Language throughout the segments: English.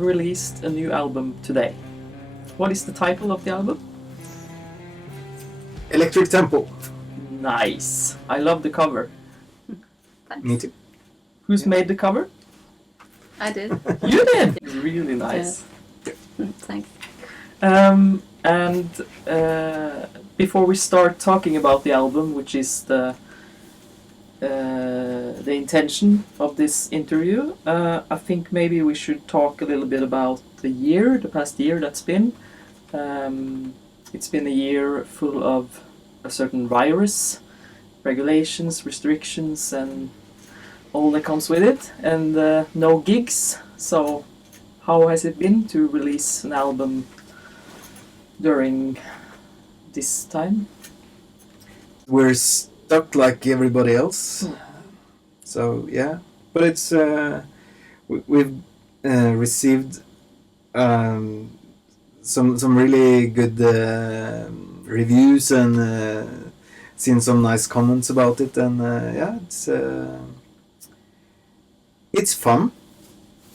have released a new album today. What is the title of the album? Electric Temple. Nice. I love the cover. Thanks. Me too. Who's made the cover? I did. You did. It's really nice. Thanks. And before we start talking about the album, which is the intention of this interview, I think maybe we should talk a little bit about the past year that's been. It's been a year full of a certain virus, regulations, restrictions, and all that comes with it, and no gigs. So how has it been to release an album during this time? We're stuck like everybody else. So yeah, but it's we've received some really good reviews and seen some nice comments about it, and yeah, it's fun,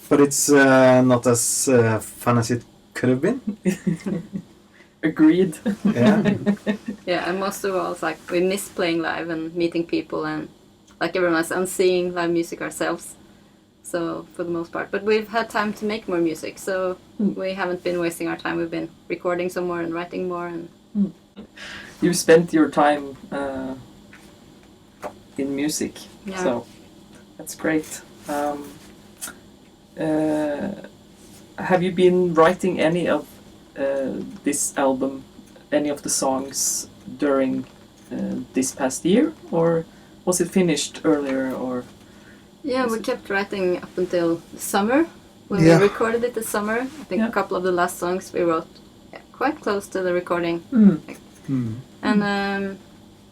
but it's not as fun as it could have been. Agreed. Yeah. Yeah, and most of all, it's like we miss playing live and meeting people and like everyone else, and seeing live music ourselves. So for the most part, but we've had time to make more music, so we haven't been wasting our time. We've been recording some more and writing more, and You spent your time in music, Yeah. so that's great. Have you been writing any of this album, any of the songs during this past year, or was it finished earlier? Or yeah, we kept writing up until the summer when Yeah. we recorded it this summer. I think Yeah. a couple of the last songs we wrote quite close to the recording. And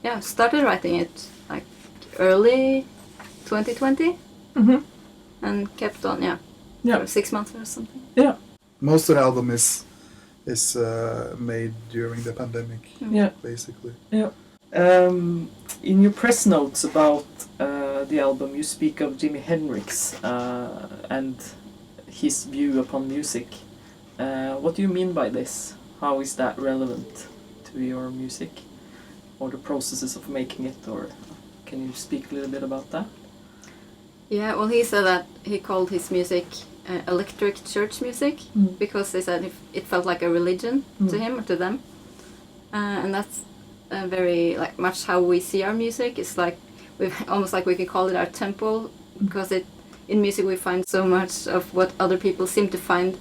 yeah, started writing it like early 2020 and kept on, Yeah. for 6 months or something. Yeah, Most of the album is made during the pandemic, yeah. basically. In your press notes about the album, you speak of Jimi Hendrix and his view upon music. What do you mean by this? How is that relevant to your music, or the processes of making it? Or can you speak a little bit about that? Yeah, well, he said that he called his music electric church music because he said it felt like a religion to him or to them, and that's very like much how we see our music. It's like we've almost like we could call it our temple, because in music we find so much of what other people seem to find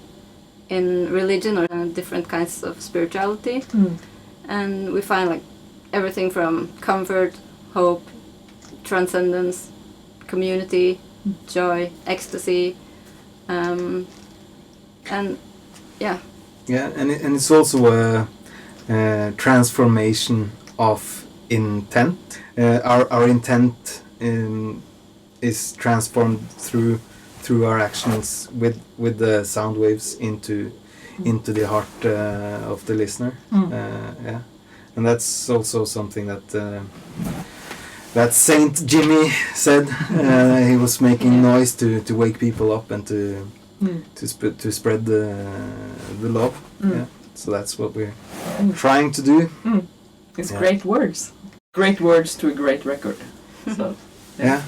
in religion or different kinds of spirituality, and we find like everything from comfort, hope, transcendence, community, joy, ecstasy, and yeah. Yeah, and it's also a transformation of intent. Our intent is transformed through our actions with the sound waves into the heart of the listener. Yeah, and that's also something that Saint Jimmy said. He was making noise to wake people up and to spread the love. Yeah, so that's what we're trying to do. It's Yeah. great words. Great words to a great record. So Yeah,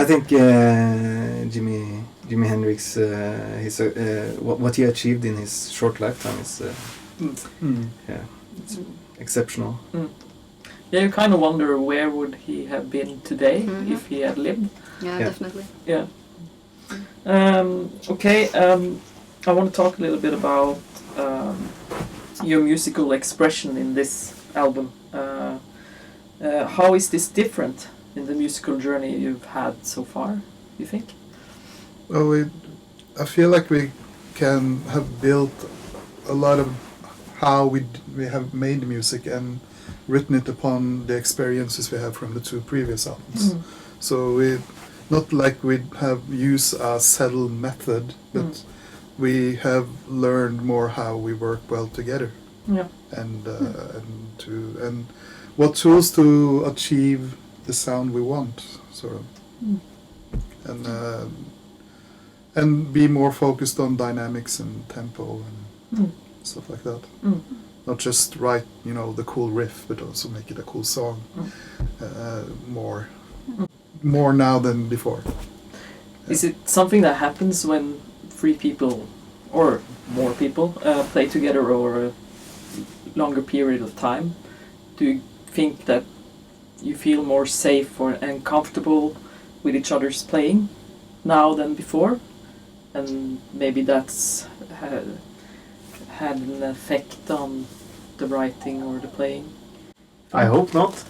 I think Jimi Hendrix, what he achieved in his short lifetime is yeah, it's exceptional. yeah, you kind of wonder where would he have been today if he had lived. Yeah, Yeah. definitely. Yeah. Okay. I want to talk a little bit about your musical expression in this album. How is this different in the musical journey you've had so far, you think? Well, I feel like we can have built a lot of how we have made the music and written it upon the experiences we have from the two previous albums. So not like we have used a settled method, but we have learned more how we work well together. Yeah. And what tools to achieve the sound we want, sort of. And and be more focused on dynamics and tempo and stuff like that. Not just write, the cool riff, but also make it a cool song. More now than before. Is it something that happens when 3 people or more people play together over a longer period of time? Do you think that you feel more safe and comfortable with each other's playing now than before? And maybe that's had an effect on the writing or the playing? I hope not.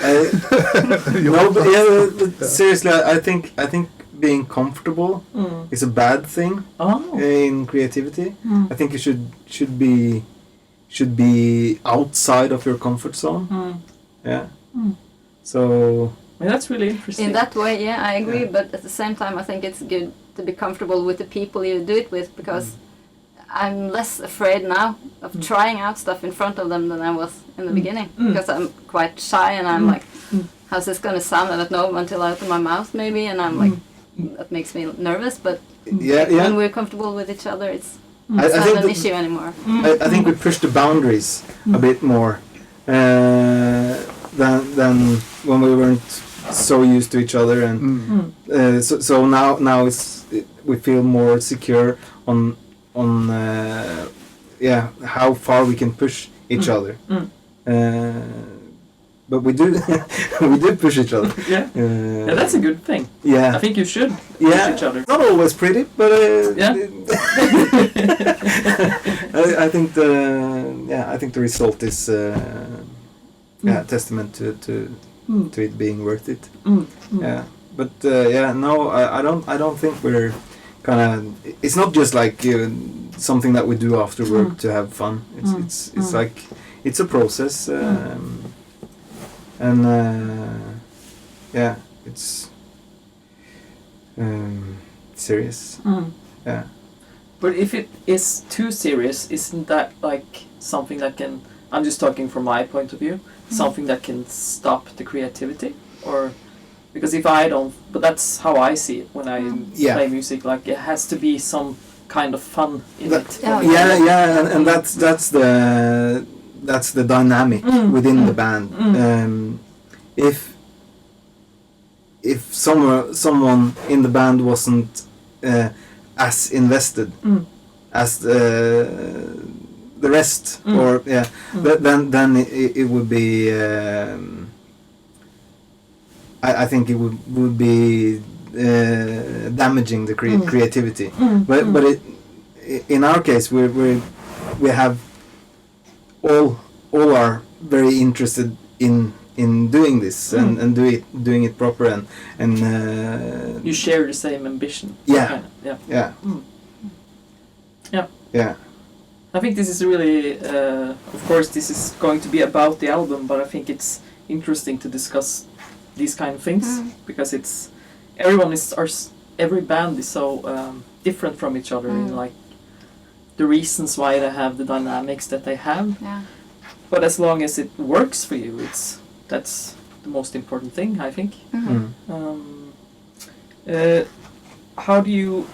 No, but seriously, I think being comfortable is a bad thing in creativity. I think you should be outside of your comfort zone. Yeah. So that's really interesting. In that way, yeah, I agree. But at the same time, I think it's good to be comfortable with the people you do it with, because I'm less afraid now of trying out stuff in front of them than I was in the beginning, because I'm quite shy and I'm like, how's this going to sound? I don't know until I open my mouth maybe, and I'm like, that makes me nervous. But when we're comfortable with each other, it's not an issue anymore. I think we push the boundaries a bit more than when we weren't so used to each other, and so now we feel more secure on how far we can push each other. But we do we do push each other. Yeah, that's a good thing. Yeah, I think you should push each other. Not always pretty, but I think the result is testament to it being worth it. Yeah, but I don't think we're kind of. It's not just like something that we do after work to have fun. It's like it's a process. And it's serious. Yeah. But if it is too serious, isn't that like something that can? I'm just talking from my point of view. Something that can stop the creativity, or because if I don't, but that's how I see it when I play music. Like it has to be some kind of fun in it. And that's the dynamic within the band. If someone in the band wasn't as invested as the rest, or then it would be. I think it would be damaging the creativity. But in our case, we have all are very interested in doing this and doing it proper and you share the same ambition. Yeah. I think this is really of course this is going to be about the album, but I think it's interesting to discuss these kind of things because it's every band is so different from each other in like the reasons why they have the dynamics that they have. But as long as it works for you, that's the most important thing, I think. How do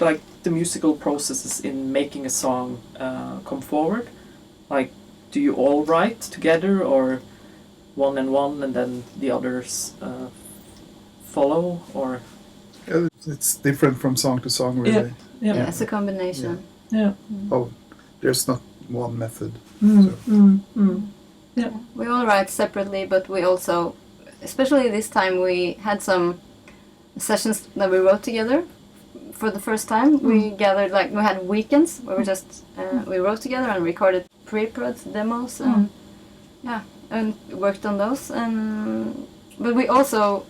like the musical processes in making a song come forward? Like, do you all write together, or one and then the others follow, or? It's different from song to song, really. Yeah, it's a combination. Oh, there's not one method. We all write separately, but we also, especially this time, we had some sessions that we wrote together for the first time. We gathered, like, we had weekends where we just we wrote together and recorded pre-prod demos and worked on those. But we also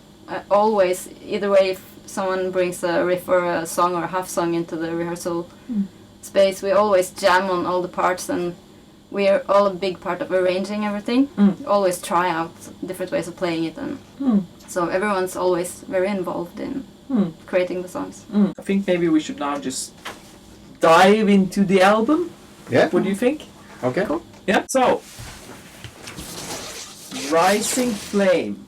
always, either way, if someone brings a riff or a song or a half song into the rehearsal space, we always jam on all the parts, and we are all a big part of arranging everything. Always try out different ways of playing it, and so everyone's always very involved in creating the songs. I think maybe we should now just dive into the album. Yeah. What do you think? Okay. Cool. Yeah. So, Rising Flame.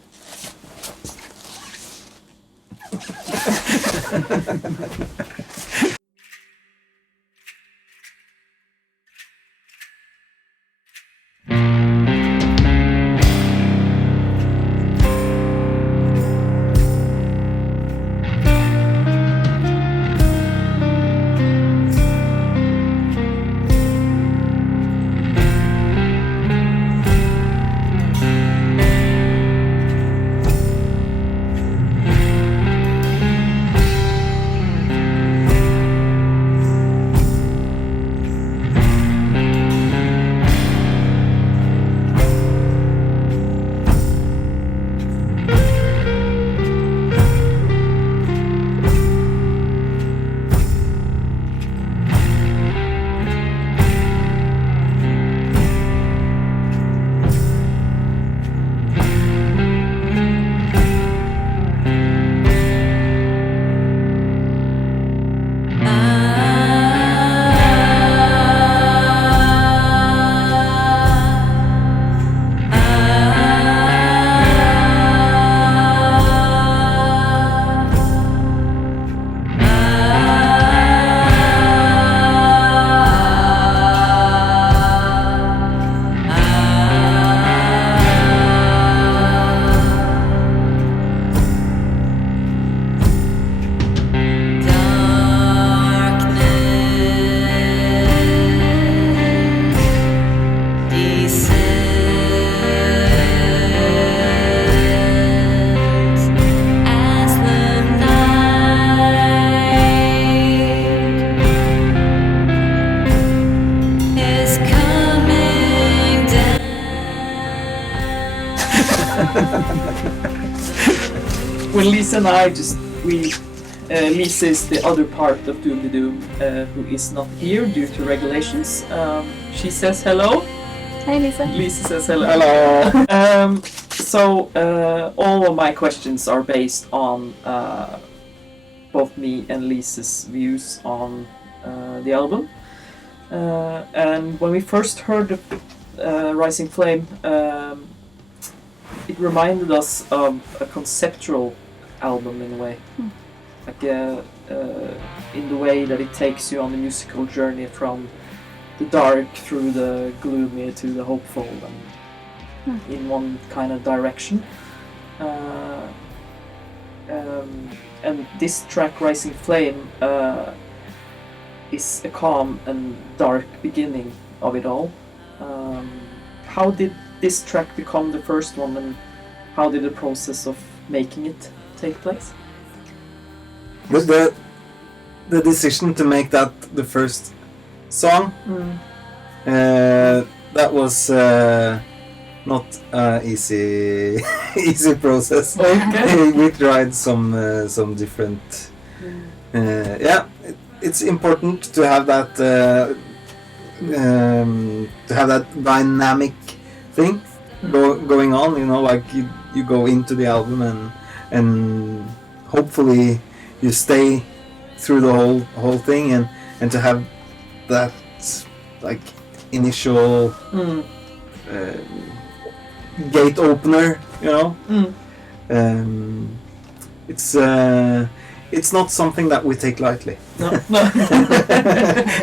When Lisa and I Lisa is the other part of Doom the Doom who is not here due to regulations. She says hello. Hi, Lisa. Lisa says hello. Hello. So all of my questions are based on both me and Lisa's views on the album. And when we first heard Rising Flame, it reminded us of a conceptual album in a way. Like in the way that it takes you on a musical journey from the dark through the gloomy to the hopeful, and in one kind of direction. And this track, Rising Flame, is a calm and dark beginning of it all. How did this track become the first one, and how did the process of making it take place? Was the decision to make that the first song? That was not an easy easy process. Okay. We tried some different. It's important to have that dynamic thing going on. You know, like you go into the album and hopefully you stay through the whole thing, and to have that like initial gate opener, you know. It's not something that we take lightly. No.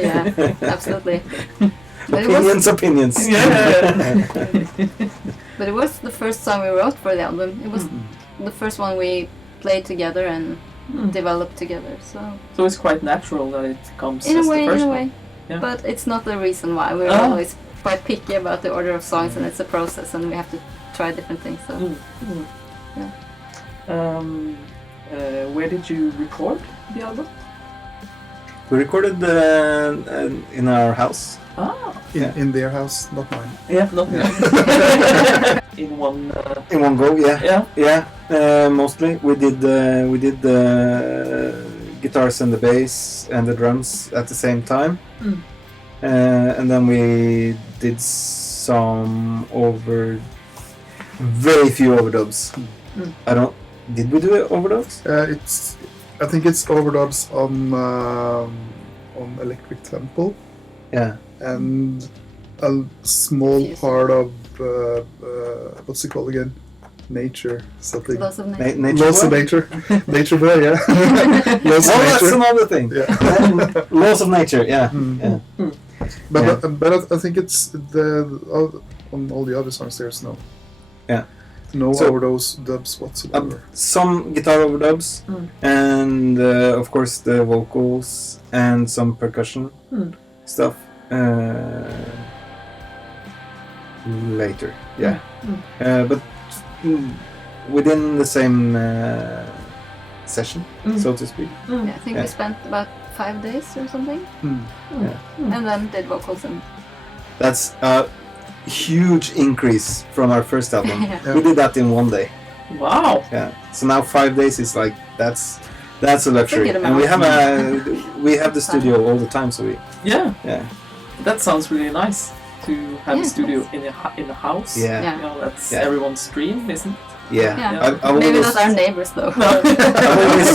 Yeah, absolutely. But Opinions. Yeah. But it was the first song we wrote for the album. It was the first one we played together and developed together. So it's quite natural that it comes in as a way, the first in a one. way. Yeah. But it's not the reason why. We're Oh. always quite picky about the order of songs, and it's a process, and we have to try different things. So Where did you record the album? We recorded in our house. Ah, In their house, not mine. yeah, not in one. In one go, yeah. Yeah. Mostly we did the guitars and the bass and the drums at the same time, and then we did very few overdubs. Did we do overdubs? I think it's overdubs on Electric Temple, Yeah. and a small Yes. part of what's it called again? nature, something. Lots of Na- nature. nature Lots of boy? nature. Nature boy, yeah. Lots of Oh, that's nature. another thing. Yeah. Laws of nature. Yeah. Mm. Yeah. But I think it's on all the other songs there's Yeah. no So- overdose dubs whatsoever. Some guitar overdubs, and of course the vocals and some percussion stuff later. Yeah, but within the same session, so to speak. Yeah, I think Yeah. we spent about 5 days or something, and then did vocals and That's a huge increase from our first album. Yeah. We did that in 1 day. Wow. Yeah. So now 5 days is like that's a luxury, good and we have amount. we have the studio all the time, so we Yeah. yeah. That sounds really nice to have Yeah, a studio yes. in a house. Yeah. Yeah. You know, that's Yeah. everyone's dream, isn't it? Yeah, Yeah. I've maybe always, not our neighbors though. I've always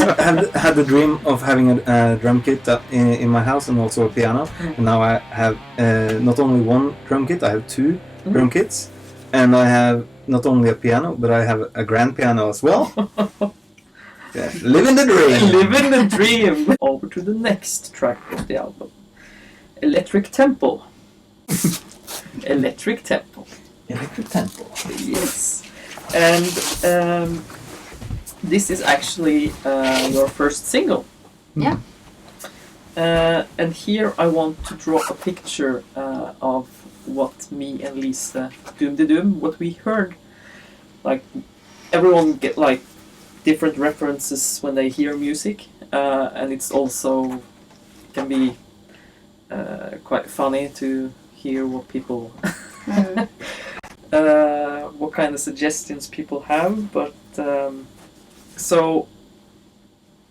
had the dream of having a drum kit in my house and also a piano. And now I have not only one drum kit, I have two drum kits, and I have not only a piano, but I have a grand piano as well. Yeah, living the dream. Living the dream. Over to the next track of the album, Electric Temple. Electric Temple. Electric Temple. Yes. And this is actually your first single. Yeah. And here I want to draw a picture of what me and Lisa Doom de Doom, what we heard. Like everyone get like different references when they hear music, and it's also can be quite funny to hear what people what kind of suggestions people have, but so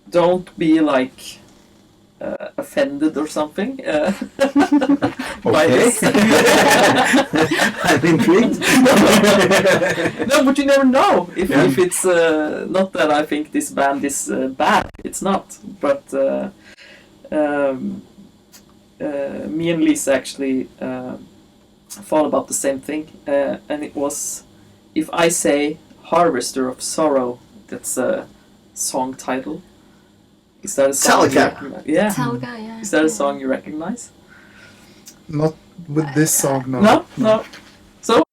don't be like offended or something by Okay. this. I'm intrigued. No, but you never know if it's not that I think this band is bad. It's not, but me and Lisa actually thought about the same thing, and it was if I say "Harvester of Sorrow," that's a song title. Is that a song? Metallica. You recognize? Yeah. Metallica, yeah. Is that a song you recognize? Not with this song, no. No, no. So.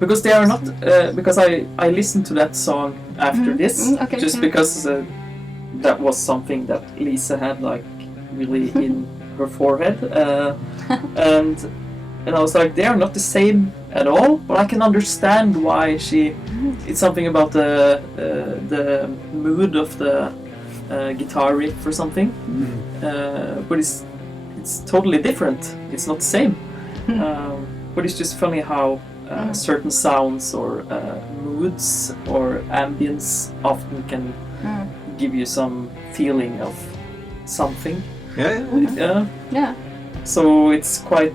Because they are not, because I listened to that song after this, okay, just yeah. because that was something that Lisa had like really in her forehead, and I was like, they are not the same at all, but I can understand why she. It's something about the mood of the guitar riff or something, but it's totally different. It's not the same, but it's just funny how. Certain sounds or moods or ambience often can give you some feeling of something. Yeah. Yeah. So it's quite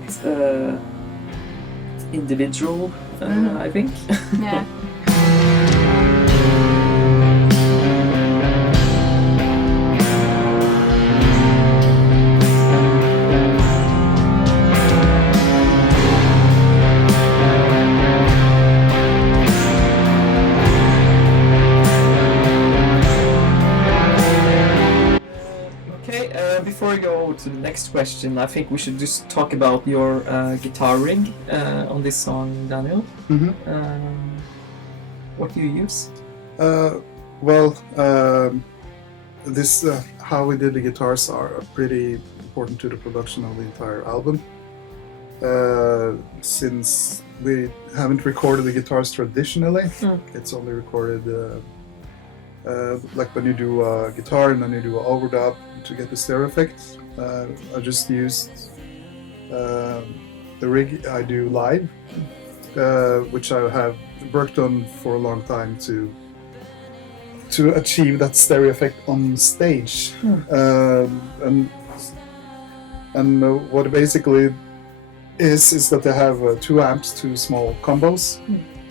individual, I think. Yeah. Before we go to the next question, I think we should just talk about your guitar rig on this song, Daniel. What do you use? This how we did the guitars are pretty important to the production of the entire album. Since we haven't recorded the guitars traditionally, it's only recorded like when you do a guitar and then you do an overdub to get the stereo effect. I just used the rig I do live, which I have worked on for a long time to to achieve that stereo effect on stage. And what it basically is that they have 2 amps, 2 small combos,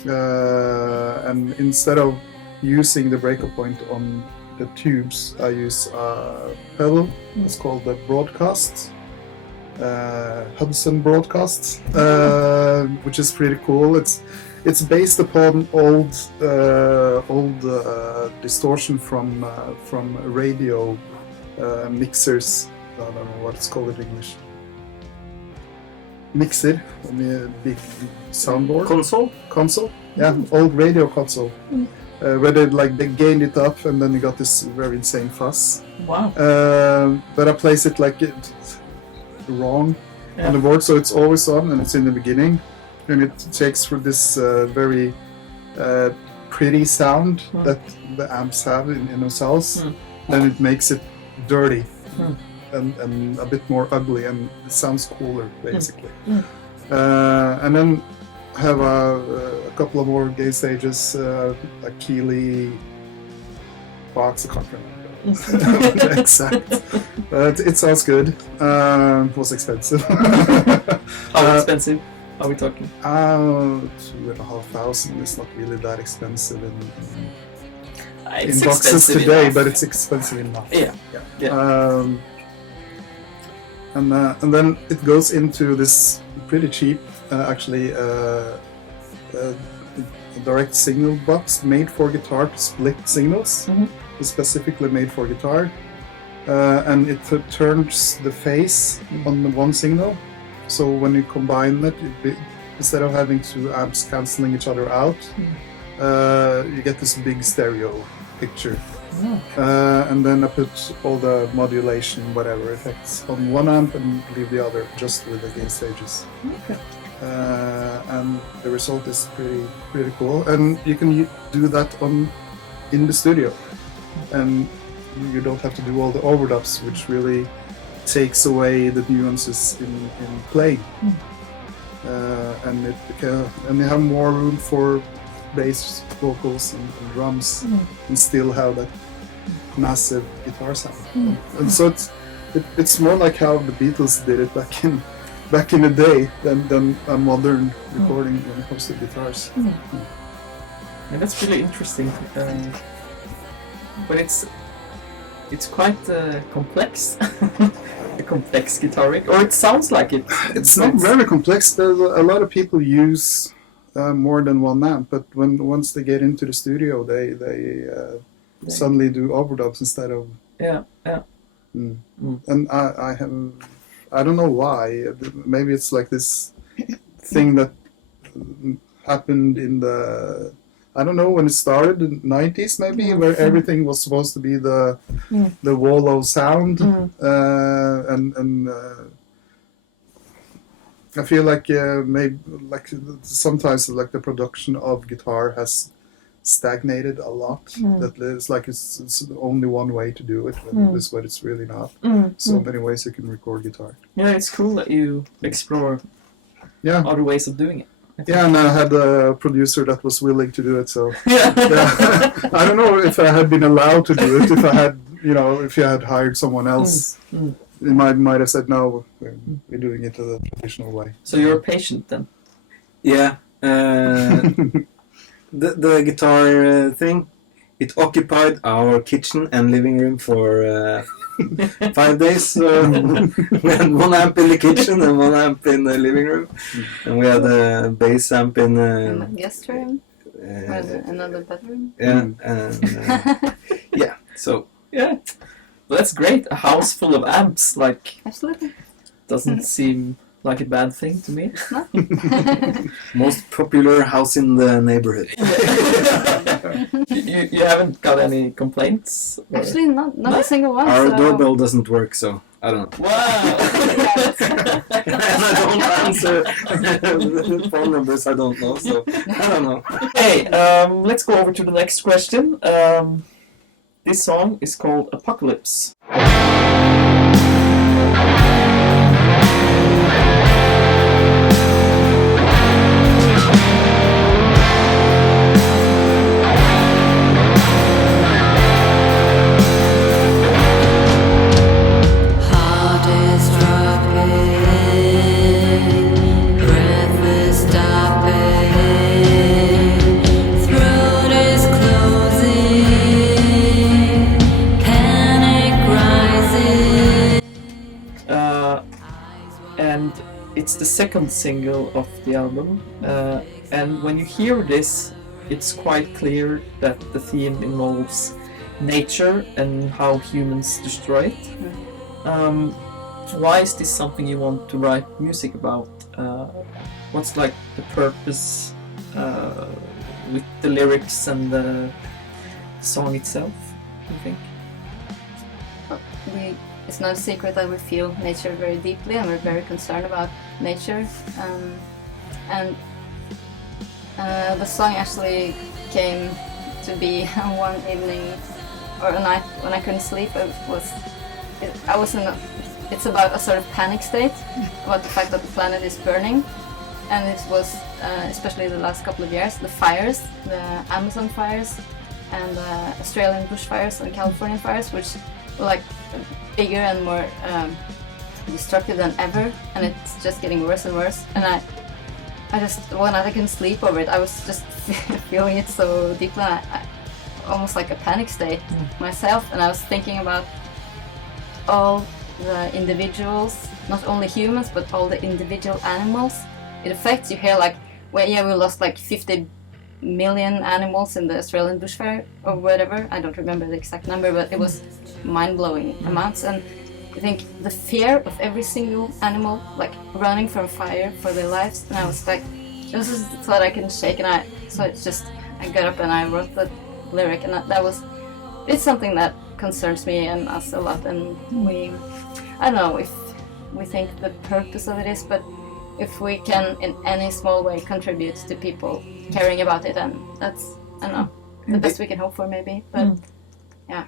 and instead of using the breaker point on the tubes, I use a pedal. It's called the Broadcast, Hudson Broadcast, which is pretty cool. It's based upon old distortion from radio mixers. I don't know what it's called in English. Mixer, a big soundboard. Console. Yeah, old radio console. Where they gained it up and then you got this very insane fuzz. Wow. But I place it wrong on the board, so it's always on and it's in the beginning, and it takes for this very pretty sound that the amps have in themselves, and it makes it dirty and a bit more ugly, and it sounds cooler basically. And then have a couple of more gain stages, a Keeley box, I can't remember the exact, but it sounds good. It was expensive. How expensive are we talking? 2,500. It's not really that expensive in It's boxes expensive today, enough. but it's expensive enough. Yeah. And then it goes into this pretty cheap, direct signal box made for guitar to split signals. It's specifically made for guitar, and it turns the phase on the one signal. So when you combine it, instead of having 2 amps cancelling each other out, you get this big stereo picture. And then I put all the modulation, whatever effects on one amp and leave the other just with the gain stages. Okay. And the result is pretty cool. And you can do that in the studio, and you don't have to do all the overdubs, which really takes away the nuances in playing. And you have more room for bass vocals and drums, and still have that massive guitar sound. And so it's more like how the Beatles did it back in the day than a modern recording when it comes to guitars. And that's really interesting. But it's quite complex. A complex guitar rig, or it sounds like it. It's not very complex. There's a lot of people use more than one amp, but once they get into the studio, they suddenly do overdubs instead of. And I don't know why. Maybe it's like this thing that happened in the, I don't know when it started, in the 90s maybe, where everything was supposed to be the wallow sound, and I feel like maybe like sometimes like the production of guitar has stagnated a lot. That it's like it's only one way to do it, but it's really not. So many ways you can record guitar. Yeah, it's cool that you explore other ways of doing it. Yeah, and I had a producer that was willing to do it, so Yeah. I don't know if I had been allowed to do it, if I had, if you had hired someone else, they might have said, no, we're doing it the traditional way. So you're patient then? Yeah. The guitar thing, it occupied our kitchen and living room for 5 days. We had one amp in the kitchen and one amp in the living room, and we had a bass amp in In the guest room, or another bedroom. So Yeah. Well, that's great. A house full of amps, Absolutely. doesn't seem like a bad thing to me. most popular house in the neighborhood. You haven't got any complaints? Or? Actually, not a single one. Our so. doorbell doesn't work, so I don't know. Wow! And I don't answer phone numbers I don't know, so I don't know. Hey, let's go over to the next question. This song is called Apocalypse. second single of the album, and when you hear this, it's quite clear that the theme involves nature and how humans destroy it. Why is this something you want to write music about? What's like the purpose with the lyrics and the song itself, do you think? It's not a secret that we feel nature very deeply, and we're very concerned about nature. And the song actually came to be one evening or a night when I couldn't sleep. It's about a sort of panic state about the fact that the planet is burning, and it was especially the last couple of years, the fires, the Amazon fires, and the Australian bushfires and Californian fires, which were like bigger and more destructive than ever, and it's just getting worse and worse. And I just, one night I couldn't sleep over it. I was just feeling it so deeply, I almost like a panic state myself, and I was thinking about all the individuals, not only humans, but all the individual animals it affects. You hear like, well, yeah, we lost like 50 million animals in the Australian bushfire or whatever. I don't remember the exact number, but it was mind-blowing amounts. And I think the fear of every single animal, like running from fire for their lives, and I was like, it was just a thought I couldn't shake, and I got up and I wrote the lyric, and it's something that concerns me and us a lot, and I don't know if we think the purpose of it is, but if we can in any small way contribute to people caring about it, and that's, I don't know, the best we can hope for maybe, but yeah.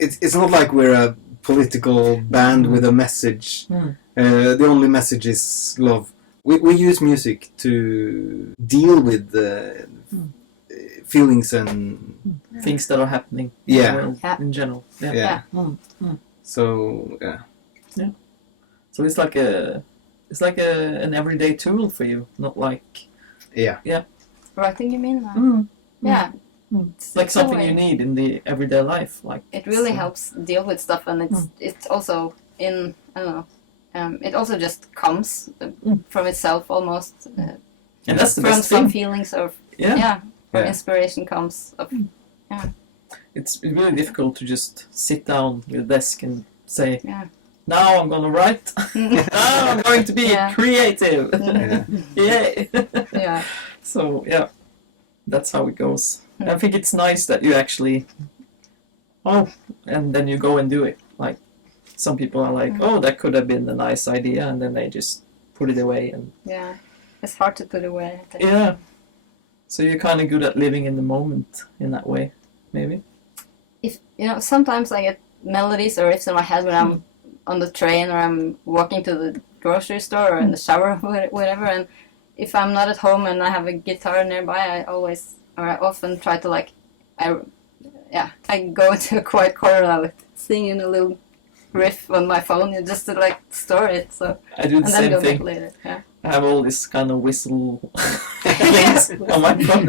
It's not like we're a political band with a message. The only message is love. We use music to deal with the feelings and things that are happening in the world in general. Yeah. So So it's like an everyday tool for you, not like Writing, you mean? Yeah. It's like something you need in the everyday life. Like it really helps deal with stuff, and it's also in, I don't know, it also just comes from itself almost. And that's the from best some thing. feelings of from inspiration comes of It's really difficult to just sit down with a desk and say, now I'm gonna write. Now I'm going to be creative. Yay! Yeah. So that's how it goes. I think it's nice that you actually and then you go and do it. Like some people are like, that could have been a nice idea, and then they just put it away. And it's hard to put away, I think. Yeah. So you're kind of good at living in the moment in that way, maybe. If sometimes I get melodies or riffs in my head when I'm on the train or I'm walking to the grocery store or in the shower or whatever, and if I'm not at home and I have a guitar nearby, I often try to I go into a quiet corner and I would sing in a little riff on my phone just to store it. So I do the same thing. Later. Yeah. I have all this kind of whistle things on my phone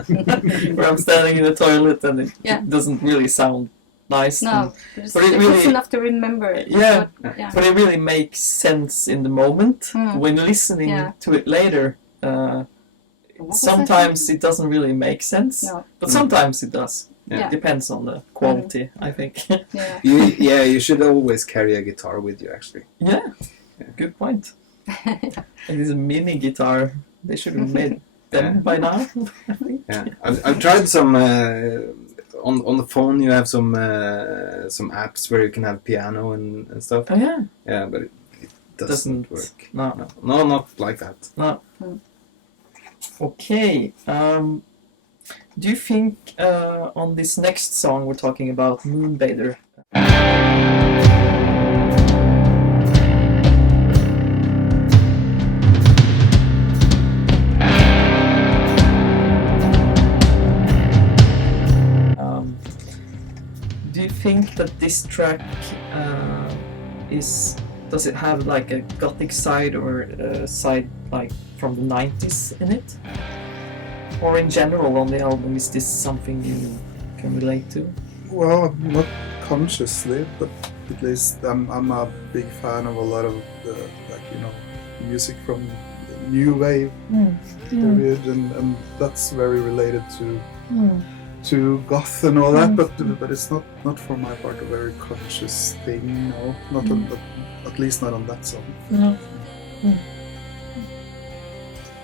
where I'm standing in the toilet and it doesn't really sound nice. No, it's really, enough to remember. But it really makes sense in the moment. When listening to it later, sometimes it doesn't really make sense, but sometimes it does. It depends on the quality, I think. You should always carry a guitar with you, actually. Good point. And this mini guitar, they should have made them by now, I think. I've tried some on the phone. You have some apps where you can have piano and stuff. Oh yeah. Yeah, but it doesn't work. No, not like that. No. Okay. Do you think on this next song we're talking about Moonbather? Do you think that this track does it have like a gothic side or a side like from the 90s in it? Or in general on the album, is this something you can relate to? Well, not consciously, but at least I'm a big fan of a lot of the music from the new wave Mm. period, and that's very related to goth and all that. But it's not for my part a very conscious thing. No, not at least not on that song. No.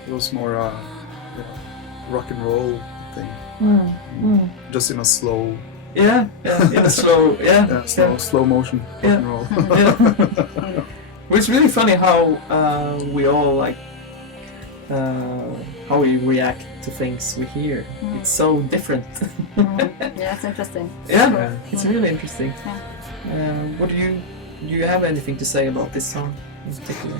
It was more rock and roll thing, just in a slow, Yeah, in a slow, slow motion rock Yeah. and roll. Yeah. Well, it's really funny how we all like how we react to things we hear. It's so different. Yeah, it's interesting. Yeah, it's really interesting. Yeah. What do you have anything to say about this song in particular?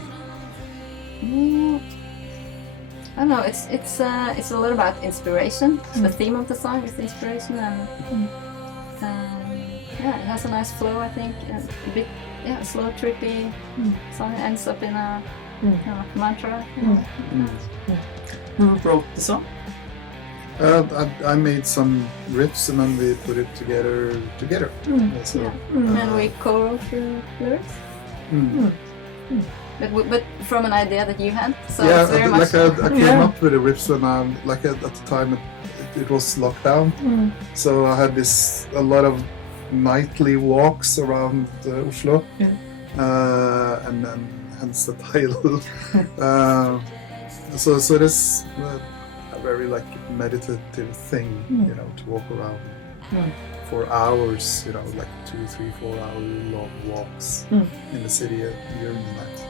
I don't know. It's a lot about inspiration. The theme of the song is inspiration, and yeah, it has a nice flow. I think a bit slow, trippy song. It ends up in a mantra. Who wrote the song? I made some riffs and then we put it together. So, And we co-wrote the lyrics. But from an idea that you had, so yeah, it's very much. I came up with the riffs when at the time it was locked down, so I had a lot of nightly walks around Oslo, and then hence the title. So it is a very like meditative thing, to walk around for hours, like 2, 3, 4 hour long walks in the city during the night.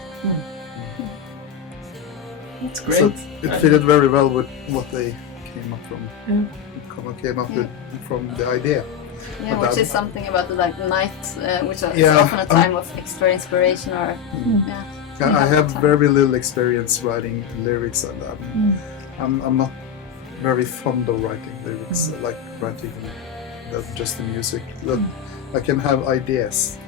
That's great. So it fitted very well with what they came up with from the idea. Yeah, But which is something about the night, which is Yeah, often a time of extra inspiration or I have very little experience writing lyrics, and I'm not very fond of writing lyrics. I like writing just the music. I can have ideas.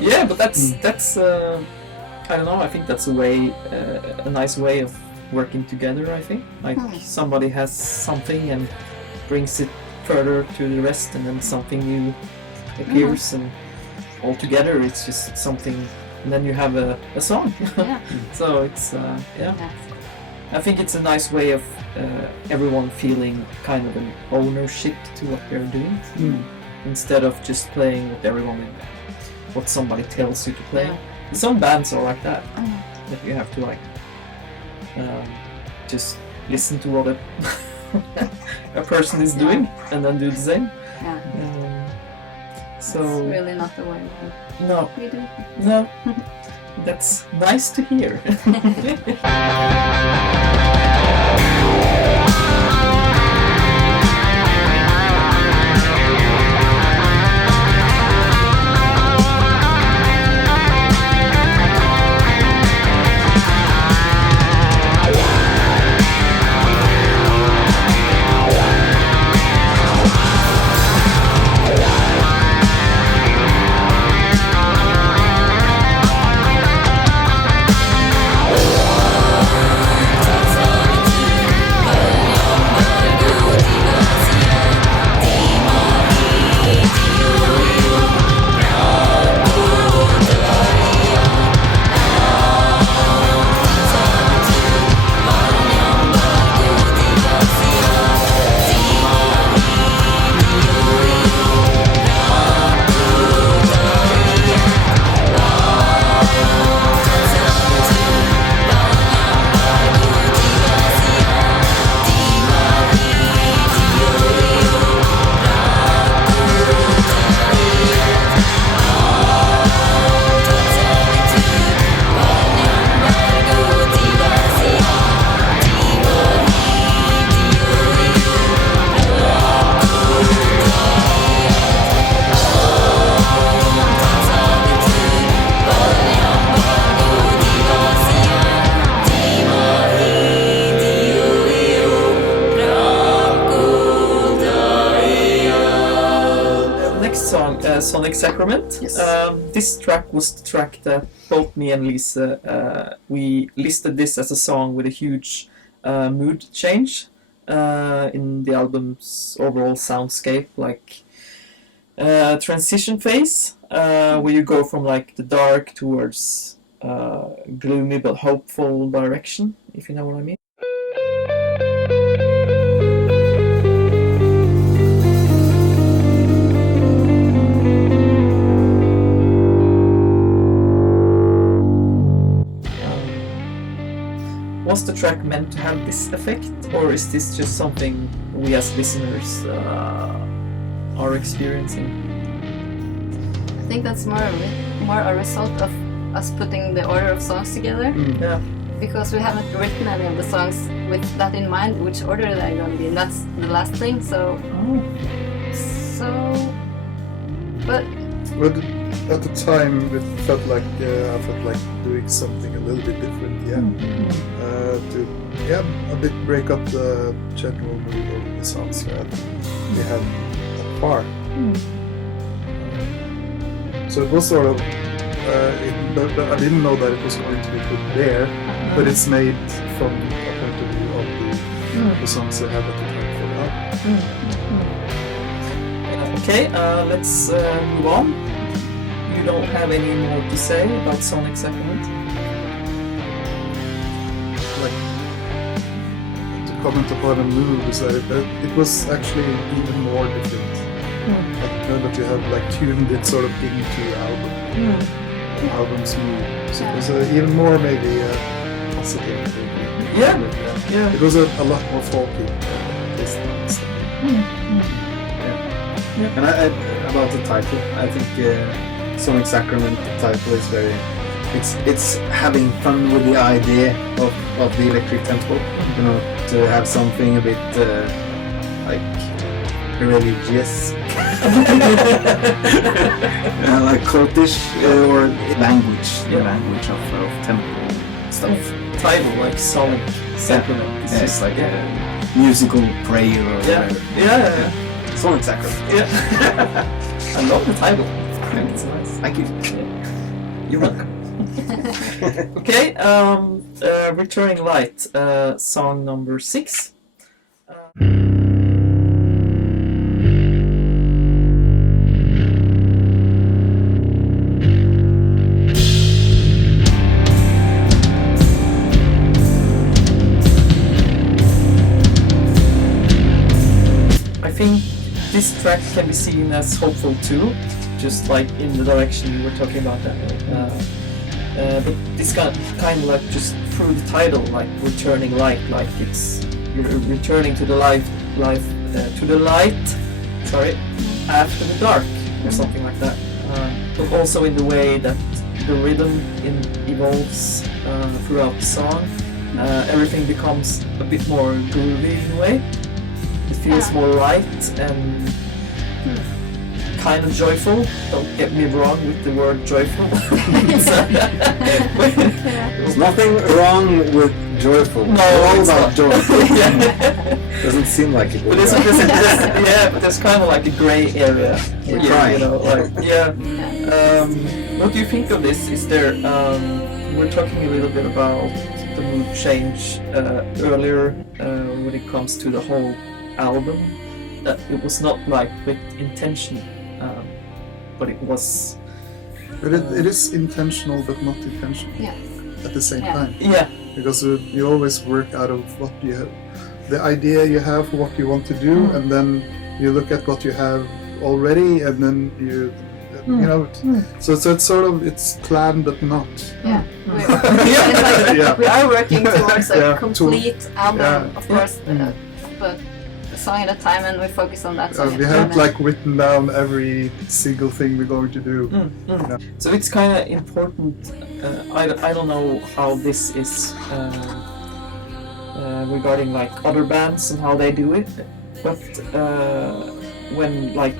Yeah, but that's I don't know. I think that's a nice way of working together. I think like somebody has something and brings it further to the rest, and then something new appears, and all together it's just something, and then you have a song. Yeah. So it's I think it's a nice way of everyone feeling kind of an ownership to what they're doing, instead of just playing what somebody tells you to play. Yeah. Some bands are like that, that you have to like just listen to what a person is doing and then do the same. Yeah. So That's really not the way no, we do. no, that's nice to hear. Sonic Sacrament. Yes. This track was the track that both me and Lisa, we listed this as a song with a huge mood change in the album's overall soundscape, like transition phase, where you go from like the dark towards gloomy but hopeful direction, if you know what I mean. Was the track meant to have this effect, or is this just something we as listeners are experiencing? I think that's more a result of us putting the order of songs together. Yeah. Because we haven't written any of the songs with that in mind, which order they're going to be in. That's the last thing. But But at the time, it felt like I felt like doing something a little bit different. To a bit break up the general mood of the songs that we had that far. So it was sort of. I didn't know that it was going to be put there, but it's made from a point of view of the songs I had at the time for that. Okay, let's move on. You don't have any more to say about Sonic Sacrament? Like to comment upon a mood is that it was actually even more different. Like that you have like tuned it sort of into the album. The album's mood. So it was even more maybe positive. Yeah. It was a lot more folky. And about the title, I think Sonic Sacrament, the title is very. It's having fun with the idea of the electric temple. You know, to have something a bit like religious, like cultish or language, the language of temple stuff. Title like Sonic Sacrament. It's just like a musical prayer or whatever. Yeah. Sonic Sacrament. Yeah. I love the title. I think it's nice. Thank you. You're welcome. Okay, Returning Light, song number 6. I think this track can be seen as hopeful too, just like in the direction you were talking about that. But this kind of like just through the title, like returning light, like you're returning to the light, sorry, after the dark or something like that. But also in the way that the rhythm evolves throughout the song, everything becomes a bit more groovy in a way. It feels more right and kind of joyful. Don't get me wrong with the word joyful. There's nothing wrong with joyful. No, all it's about not. joy. Yeah. Doesn't seem like it. But but there's kind of like a grey area. We're here, trying. you know, like what do you think of this? Is there? We're talking a little bit about the mood change earlier when it comes to the whole album. That it was not like with intention, but it was. But it is intentional, but not intentional. Yeah. At the same Yeah. time, Yeah. because you always work out of what you have, the idea you have for what you want to do, and then you look at what you have already, and then you know. So it's sort of it's planned but not. Yeah. Yeah. We are working towards a Yeah. complete album, Yeah. of course, but a song at a time, and we focus on that song. We at a haven't time. like written down every single thing we're going to do. Yeah. So it's kind of important. I don't know how this is regarding like other bands and how they do it, but when like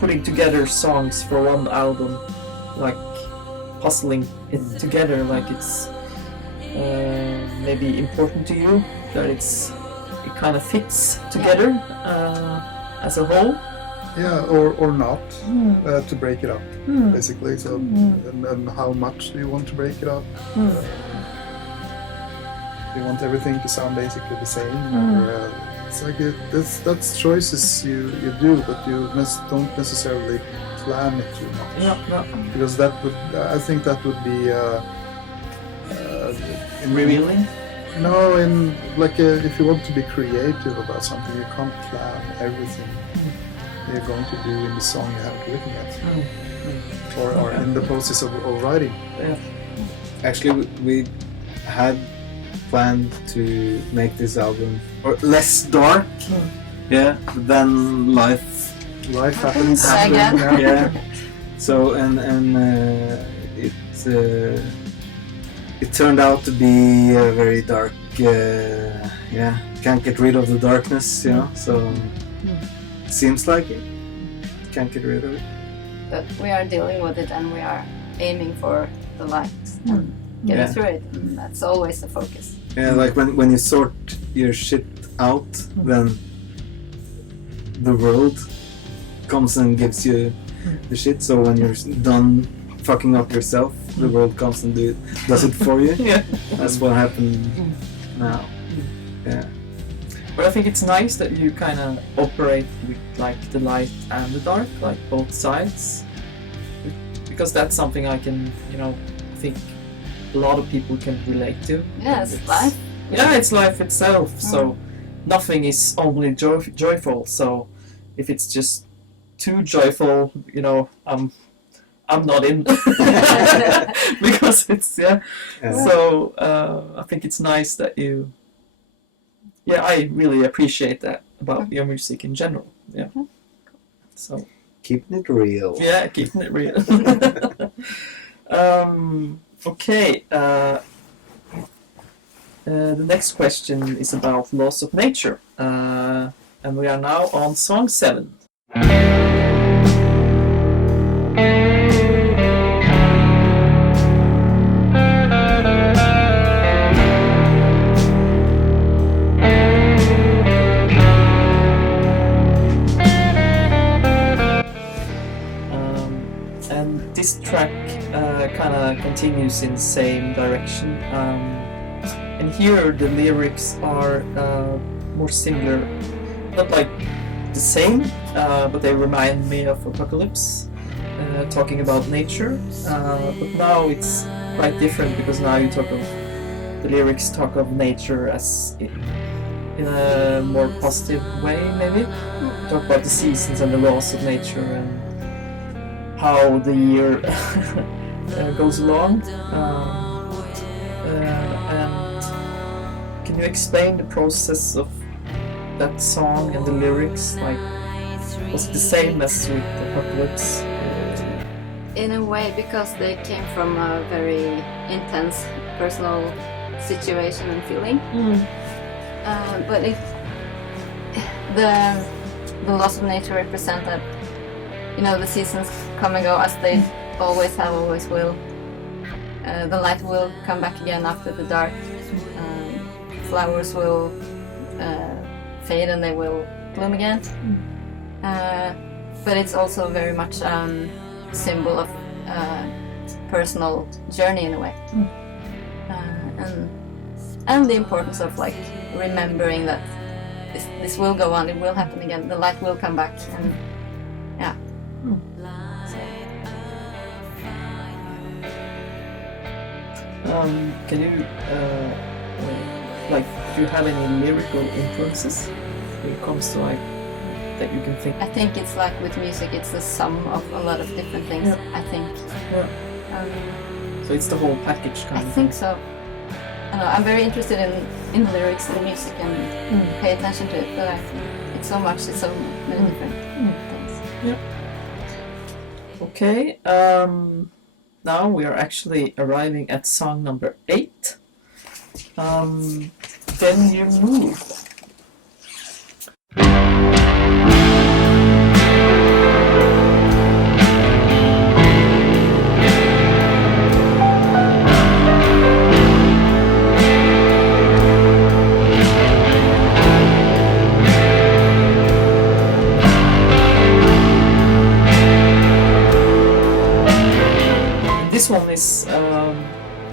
putting together songs for one album, like puzzling it together, like it's maybe important to you that it kind of fits together as a whole. Yeah, or not, to break it up, basically. So, and then how much do you want to break it up? Do you want everything to sound basically the same? Or, it's like that's choices you do, but you don't necessarily plan it too much. No. Because I think that would be revealing? No, in like if you want to be creative about something, you can't plan everything you're going to do in the song you haven't written yet, or in the process of writing. Yeah. Actually, we had planned to make this album or less dark, yeah, than life Life happens. Again. yeah. So and it turned out to be a very dark. Yeah, can't get rid of the darkness, you know. So it seems like it. Can't get rid of it. But we are dealing with it, and we are aiming for the light and getting Yeah. through it. And that's always the focus. Yeah, like when you sort your shit out, then the world comes and gives you the shit. So when you're done fucking up yourself, the world comes and does it for you. Yeah. That's what happened now. Yeah. But I think it's nice that you kind of operate with like the light and the dark, like both sides, because that's something I can, I think a lot of people can relate to. Yeah, it's life. Yeah, it's life itself. So nothing is only joyful. So if it's just too joyful, I'm not in because it's Yeah. So I think it's nice that you. Yeah, I really appreciate that about your music in general. Yeah. So Keeping it real. yeah, keeping it real. Okay. The next question is about laws of nature, and we are now on song 7. And this track kind of continues in the same direction. And here the lyrics are more similar, not like the same, but they remind me of Apocalypse, talking about nature. But now it's quite different because now the lyrics talk of nature as in a more positive way, maybe. Talk about the seasons and the laws of nature and how the year goes along. And can you explain the process of that song and the lyrics? Like, was it the same as with Apocalypse? In a way, because they came from a very intense personal situation and feeling. But the loss of nature represent that, the seasons come and go as they always have, always will. The light will come back again after the dark. Flowers will fade and they will bloom again. But it's also very much symbol of personal journey in a way. And the importance of like remembering that this will go on, it will happen again, the light will come back, and yeah. Can you do you have any lyrical influences when it comes to like that you can think? I think it's like with music, it's the sum of a lot of different things. Yeah. I think. So it's the whole package kind I of think so. I know, I'm very interested in the lyrics, the music, and pay attention to it. But I think it's so many different things. Yeah. Okay. Now we are actually arriving at song number 8. Then you move.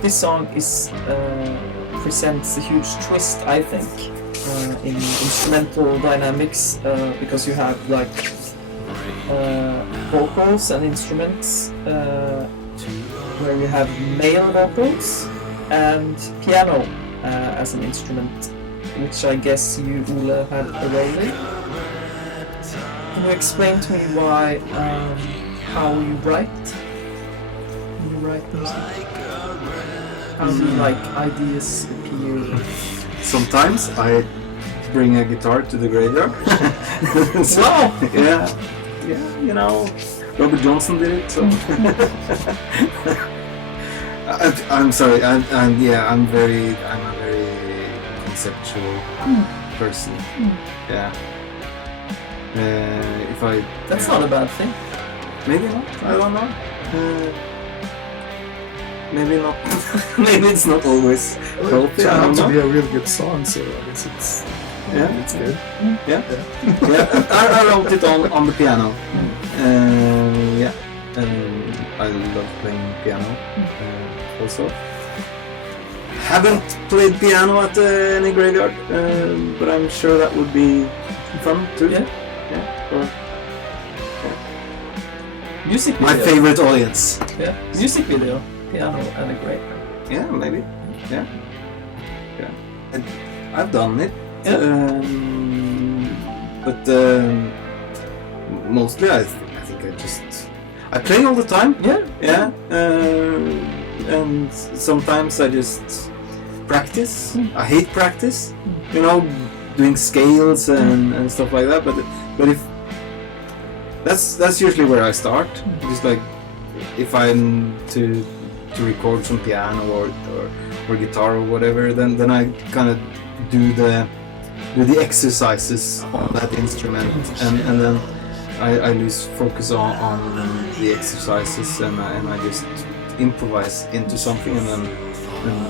This song presents a huge twist, I think, in instrumental dynamics, because you have like vocals and instruments where you have male vocals and piano as an instrument, which I guess you, Ole, had a role in. Can you explain to me why, how you write? When you write music? How do like ideas appear? Sometimes I bring a guitar to the graveyard. So, Wow! yeah, you know, Robert Johnson did it. So I'm sorry. I'm a very conceptual person. Yeah. If I. That's yeah. not a bad thing. Maybe not. I don't know. Maybe not. Maybe it's not always healthy. It I don't turned out to know. be a really good song, so I guess it's good. Yeah. I wrote it on the piano. Yeah. I love playing piano. Also. Haven't played piano at any graveyard, but I'm sure that would be fun too. Yeah. Or Music video. my favorite audience. Yeah. Music video. Piano and a great. Yeah, maybe. Yeah. I've done it. Yeah. But mostly I think I play all the time. Yeah. Yeah. And sometimes I just practice. I hate practice. You know, doing scales and stuff like that. But if that's usually where I start. Just like if I'm to record some piano or guitar or whatever, then I kind of do the exercises on that instrument, and then I lose focus on the exercises, and I just improvise into something, and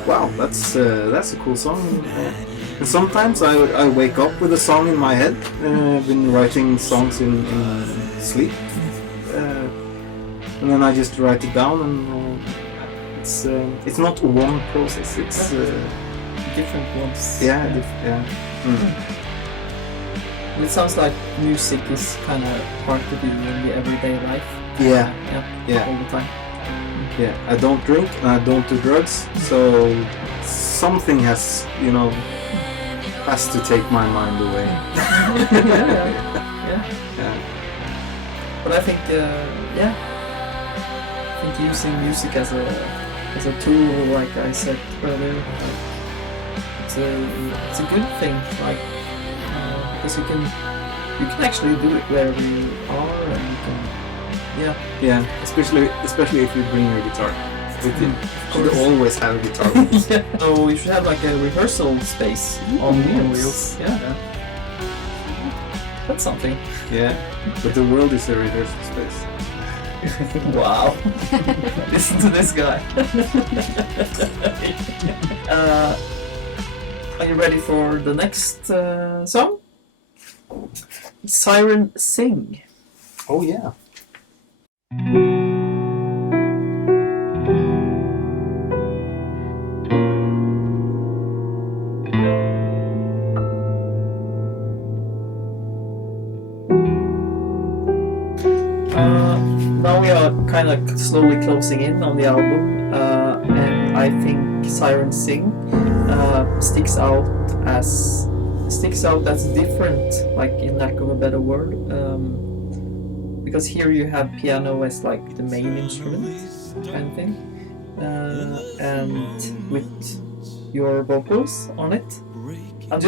wow, that's a cool song. And sometimes I wake up with a song in my head. I've been writing songs in sleep, and then I just write it down, and it's not one process. It's Different ones. yeah. It sounds like music is kind of part of you in the everyday life. Yeah. Yeah. All the time. Yeah, I don't drink and I don't do drugs, so something has to take my mind away. Yeah. But I think using music as a tool, like I said earlier, it's a good thing, like because you can actually do it wherever you are, and you can especially if you bring your guitar with you. You should always have a guitar. Yeah. So you should have like a rehearsal space on wheels. Yeah. That's something. Yeah, but the world is a rehearsal space. Wow. Listen to this guy. Are you ready for the next song? Siren Sing. Oh yeah. Now we are kind of slowly closing in on the album, and I think Siren Sing sticks out as different, like in lack of a better word, because here you have piano as like the main instrument kind of thing, and with your vocals on it. I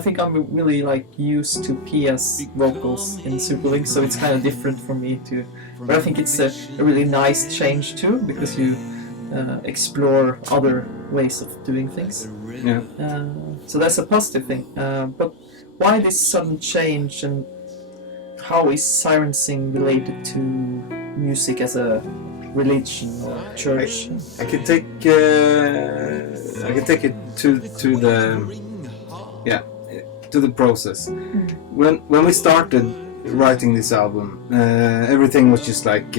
think I'm really like used to Pia's vocals in Superlink, so it's kind of different for me too. But I think it's a really nice change too, because you explore other ways of doing things. Yeah. So that's a positive thing. But why this sudden change, and how is Siren Sing related to music as a religion or church? I can take it to the process. When we started writing this album, everything was just like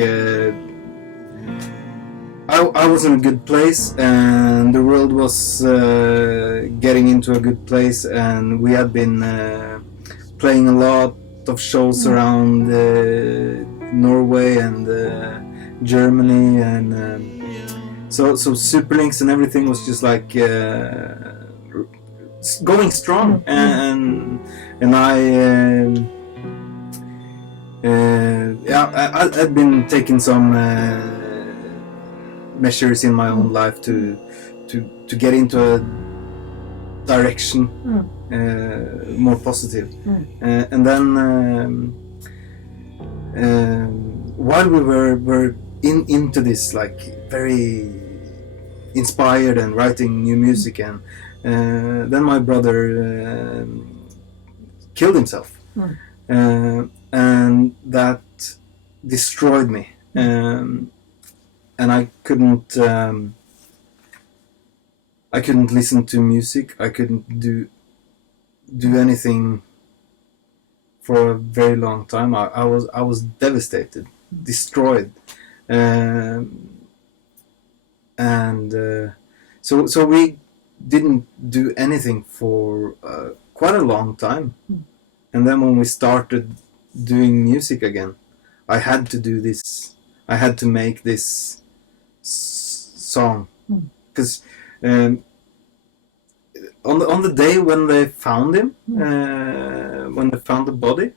I was in a good place, and the world was getting into a good place, and we had been playing a lot of shows around Norway and Germany, and So Superlinks and everything was just like going strong, and I've been taking some measures in my own life to get into a direction more positive, and then while we were into this like very inspired and writing new music, and then my brother killed himself, and that destroyed me, and I couldn't listen to music. I couldn't do anything for a very long time. I was devastated, destroyed, and so we didn't do anything for quite a long time, and then when we started doing music again, I had to do this. I had to make this song because on the day when they found him, when they found the body,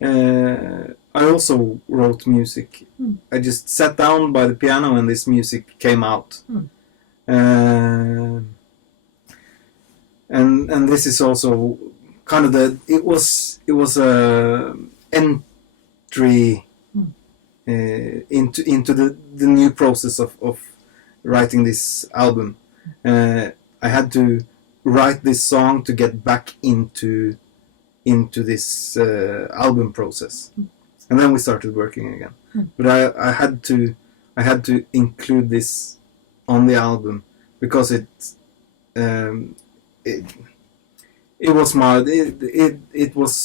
I also wrote music. I just sat down by the piano and this music came out. And this is also kind of it was a entry into the new process of writing this album. I had to write this song to get back into this album process, and then we started working again. But I had to include this on the album because it was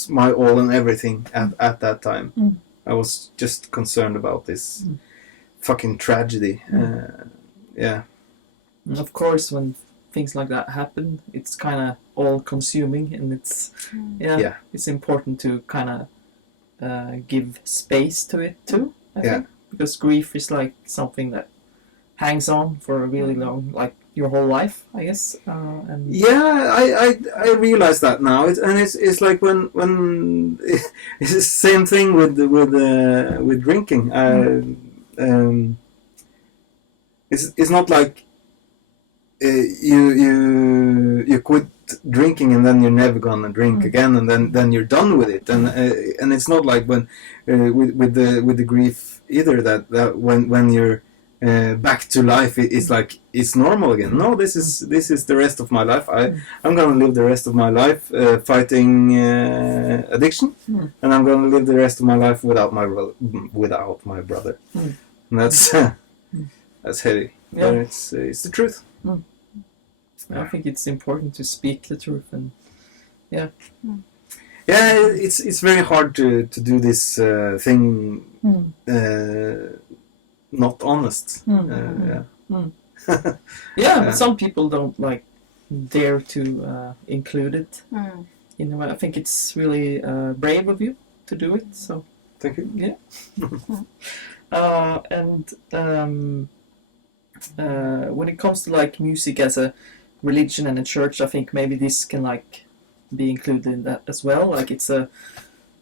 my all and everything at that time. I was just concerned about this fucking tragedy. Yeah. And of course, when things like that happen, it's kind of all-consuming, and it's it's important to kind of give space to it too. I think, because grief is like something that hangs on for a really long, like your whole life, I guess. And I realize that now. It's like when it's the same thing with drinking. It's not like you quit drinking and then you're never gonna drink again, and then you're done with it. And it's not like when with the grief either, that when you're back to life, it's like it's normal again. No, this is the rest of my life. I'm gonna live the rest of my life fighting addiction, and I'm gonna live the rest of my life without my brother. And that's heavy. Yeah. But it's the truth. I think it's important to speak the truth, and it's very hard to do this thing not honest. But some people don't like dare to include it. In a way, I think it's really brave of you to do it. So thank you. Yeah. When it comes to like music as a religion and a church, I think maybe this can like be included in that as well. Like it's a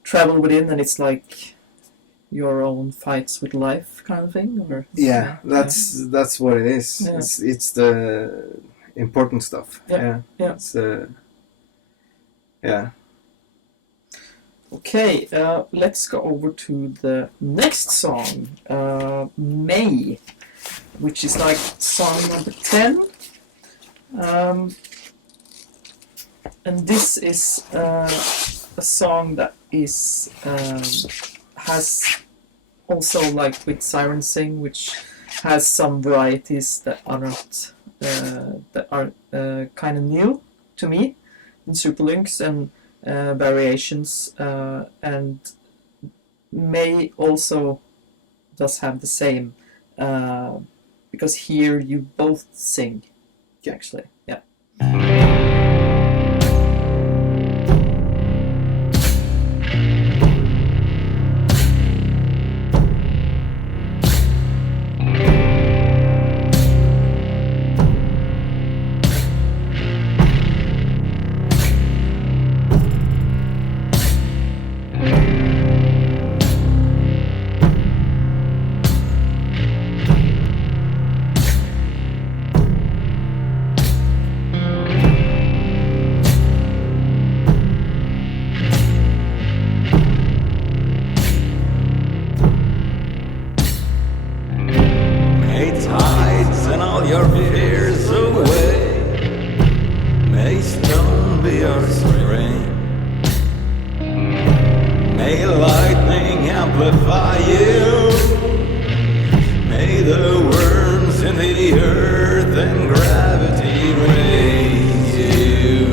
travel within, and it's like your own fights with life kind of thing. Or that's what it is. Yeah. It's the important stuff. Yeah. It's Okay, let's go over to the next song, May, which is like song number 10. And this is a song that is has also, like with Siren Sing, which has some varieties that are not kind of new to me in Superlinks, and variations, and May also does have the same, because here you both sing, actually. Yeah. amplify you. May the worms in the earth and gravity raise you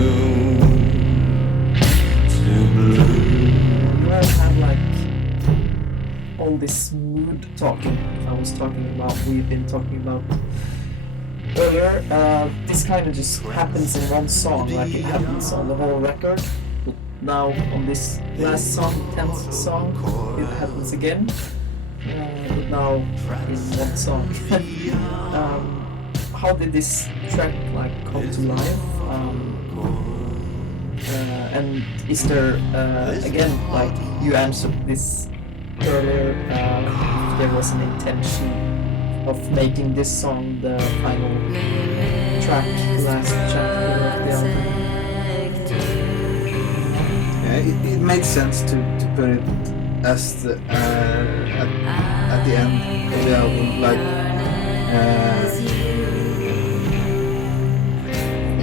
to blue. You all have like all this mood talking I was talking about, we've been talking about earlier. This kind of just happens in one song, like it happens on the whole record. But now on this last song, 10th song, it happens again. But now in one song. How did this track like come to life? And is there again, like you answered this earlier, if there was an intention of making this song the final track, the last chapter of the album? Yeah, it made sense to put it as the at the end of the album, like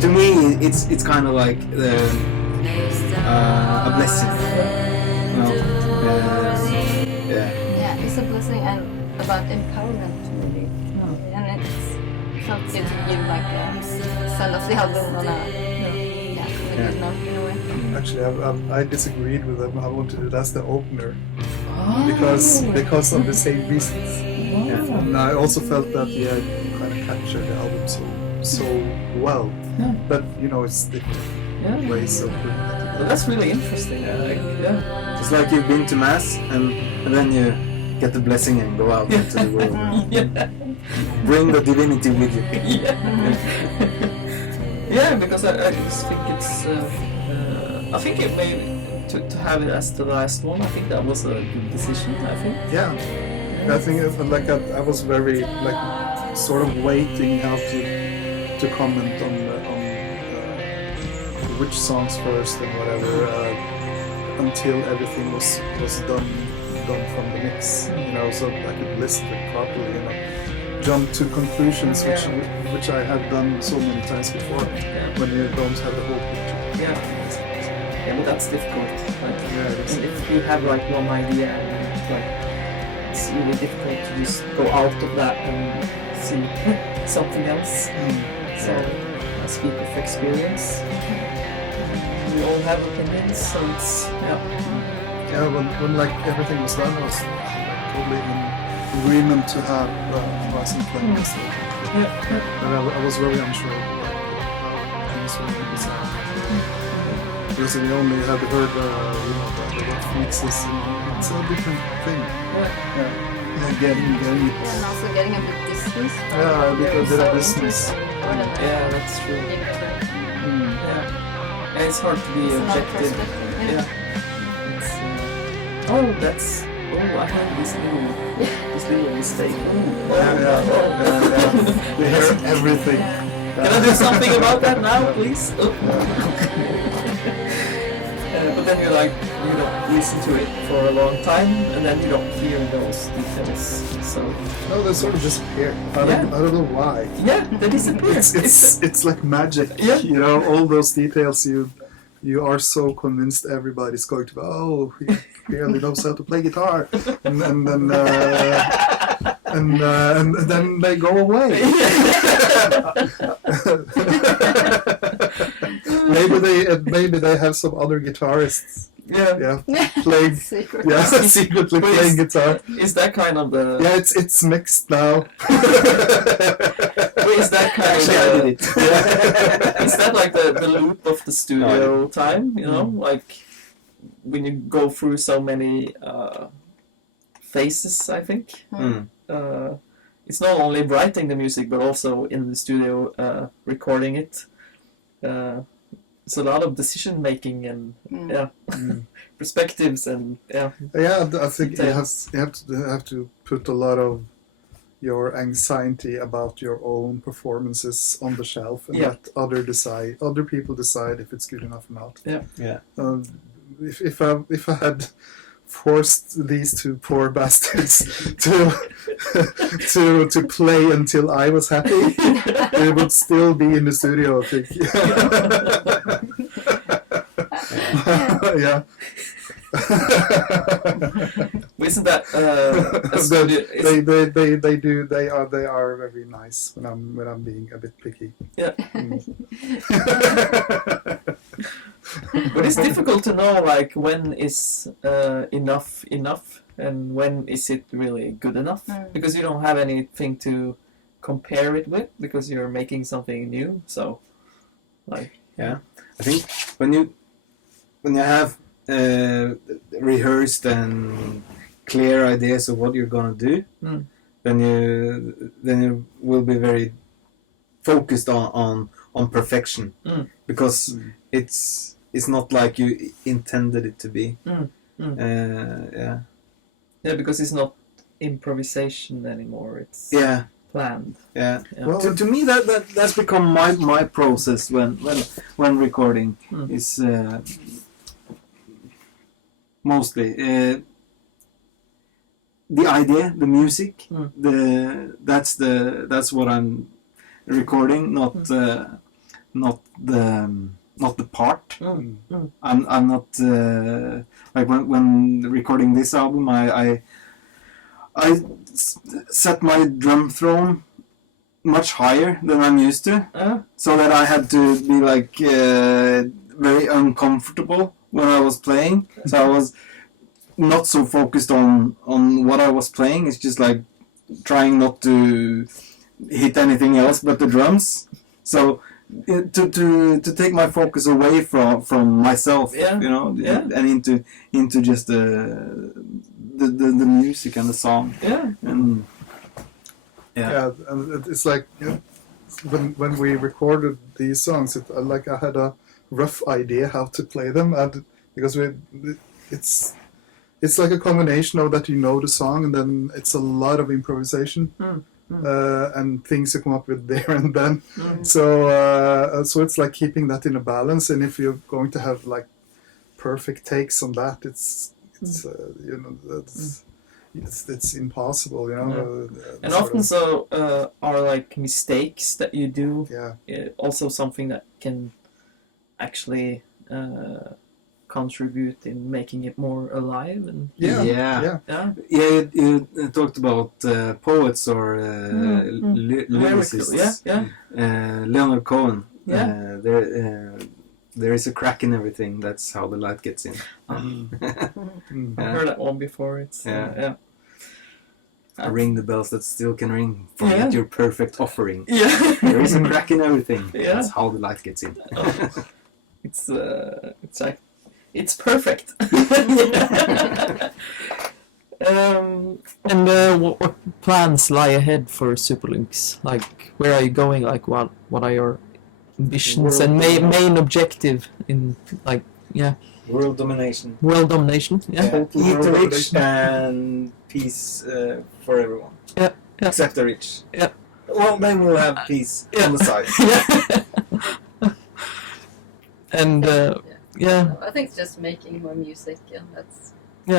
to me it's kind of like a blessing, you know. Yeah. Yeah, it's a blessing and about empowerment really. And it's felt good to give like a send off the album on a good note in a way. Actually, I disagreed with them. I wanted it as the opener because of the same reasons. Oh. And I also felt that you kind of captured the album so well. Yeah. But you know, it's different Yeah. ways of putting it But together. that's really interesting. Yeah. It's like you've been to mass and then you get the blessing and go out into the world. Yeah. Bring the divinity with you. Yeah. Yeah, because I just think it's. I think it made to have it as the last one. I think that was a good decision. I think. Yeah, I think like I was very like sort of waiting how to comment on which songs first and whatever until everything was done from the mix, you know, so I could listen to it properly and not jump to conclusions which I have done so many times before when you don't have the whole picture. Yeah. Yeah, but that's difficult. Like, Yeah, it is. and if you have like one idea, and like it's really difficult to just go out of that and see something else. So I speak of experience. We all have opinions, so it's Yeah, when like everything was done, I was totally in agreement to have Rising Flame. But I was very unsure how things were going to sound. Because we only had heard the rough mixes, and it's a different thing. Yeah, getting it. Yeah, and also getting a bit distance. Yeah, a bit of distance. Yeah, that's true. Yeah, it's hard to be objective. Yeah. It's, I had this little mistake. We hear everything. Can I do something about that now, please? But then you don't listen to it for a long time, and then you don't hear those details. So No, they sort of disappear. I don't know why. yeah, they disappear. It's like magic. Yeah. You know, all those details you are so convinced everybody's going to go, he really knows how to play guitar, and then they go away. maybe they have some other guitarists. Yeah. Playing. Secret. Yeah, secretly playing guitar. Is that kind of the? Yeah, it's mixed now. Is that kind Actually, I of did it. is that like the loop of the studio time? You know, like when you go through so many phases. I think it's not only writing the music, but also in the studio recording it. It's a lot of decision making and perspectives and Yeah, I think you have to put a lot of your anxiety about your own performances on the shelf and let other people decide if it's good enough or not. Yeah. If I had forced these two poor bastards to play until I was happy, they would still be in the studio, I think. Yeah. Isn't that a studio? They are very nice when I'm being a bit picky. Yeah. Mm. But it's difficult to know, like, when is enough, and when is it really good enough, because you don't have anything to compare it with, because you're making something new. So, like, Yeah, I think when you have rehearsed and clear ideas of what you're gonna do, Mm. then you will be very focused on perfection, Mm. because it's not like you intended it to be. Mm. Yeah, yeah, because it's not improvisation anymore. It's yeah, planned. yeah. Yeah. Well, To me, that's become my process when recording Mm. is mostly the idea, the music. Mm. That's what I'm recording, not the part. Mm. Mm. I'm not like when recording this album. I set my drum throne much higher than I'm used to, so that I had to be like very uncomfortable when I was playing. So I was not so focused on what I was playing. It's just like trying not to hit anything else but the drums. So to take my focus away from myself, Yeah. you know, Yeah. and into just the music and the song. Yeah. And yeah. And it's like when we recorded these songs, like I had a rough idea how to play them, and because it's like a combination of that, you know, the song, and then it's a lot of improvisation. And things you come up with there and then. So it's like keeping that in a balance, and if you're going to have like perfect takes on that, it's you know, it's impossible, you know. And often so are like mistakes that you do Yeah. Also something that can actually contribute in making it more alive and Yeah. You talked about poets or lyrical, lyricists. Leonard Cohen. Yeah. There is a crack in everything. That's how the light gets in. I've heard that one before. It's yeah. Ring the bells that still can ring. Yeah. Forget your perfect offering. Yeah. There is a crack in everything. Yeah. That's how the light gets in. It's like it's perfect. And what plans lie ahead for Superlynx? Like, where are you going? Like, what are your ambitions and main objective in, like, World domination. world domination? Yeah. Total Eat world the rich domination. and peace for everyone. Yeah. Except the rich. Yeah. Well, they will have peace Yeah. on the side. Yeah. And yeah. I think it's just making more music, and that's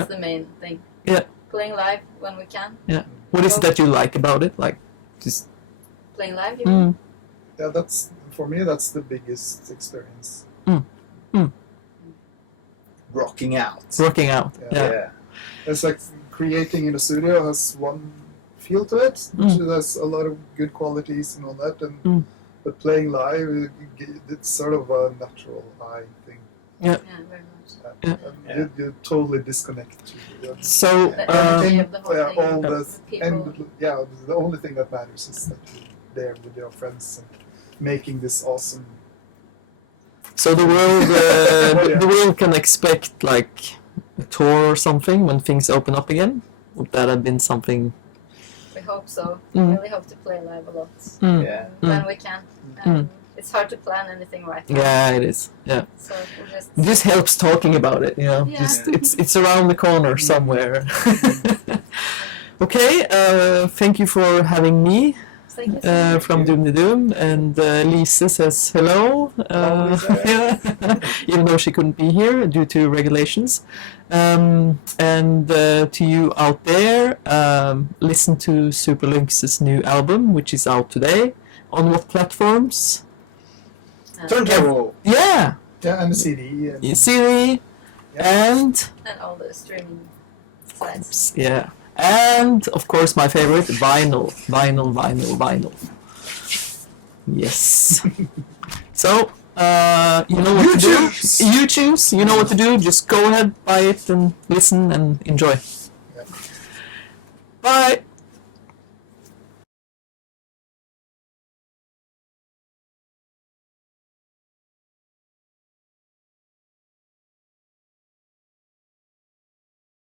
the main thing. Yeah. Playing live when we can. What is it that you like about it? Like, just Playing live, you mean? Yeah, that's for me. That's the biggest experience. Rocking out. working out. Yeah. It's like creating in a studio has one feel to it, which has a lot of good qualities and all that, and but playing live, it's sort of a natural high thing. Yeah, very much. And you totally disconnect. So The energy of the whole thing. all the people. the only thing that matters is that you're there with your friends and making this awesome. So the world can expect like a tour or something when things open up again. Would that have been something? We hope so. We really hope to play live a lot Yeah. when we can. It's hard to plan anything right now. Yeah, it is. Yeah, So we just this helps talking about it. You know, Yeah. just it's around the corner somewhere. Okay, thank you for having me. thank you so much. From Doom the Doom, and Lise says hello, yeah, even though she couldn't be here due to regulations. And to you out there, listen to Superlynx's new album, which is out today. On what platforms? Turntable. Yeah, Yeah, and the CD. And Siri, And And all the streaming sites. yeah, and of course my favorite, vinyl. Yes. So you know what You to choose. do. You choose. You know what to do. Just go ahead, buy it, and listen and enjoy. Yeah. Bye.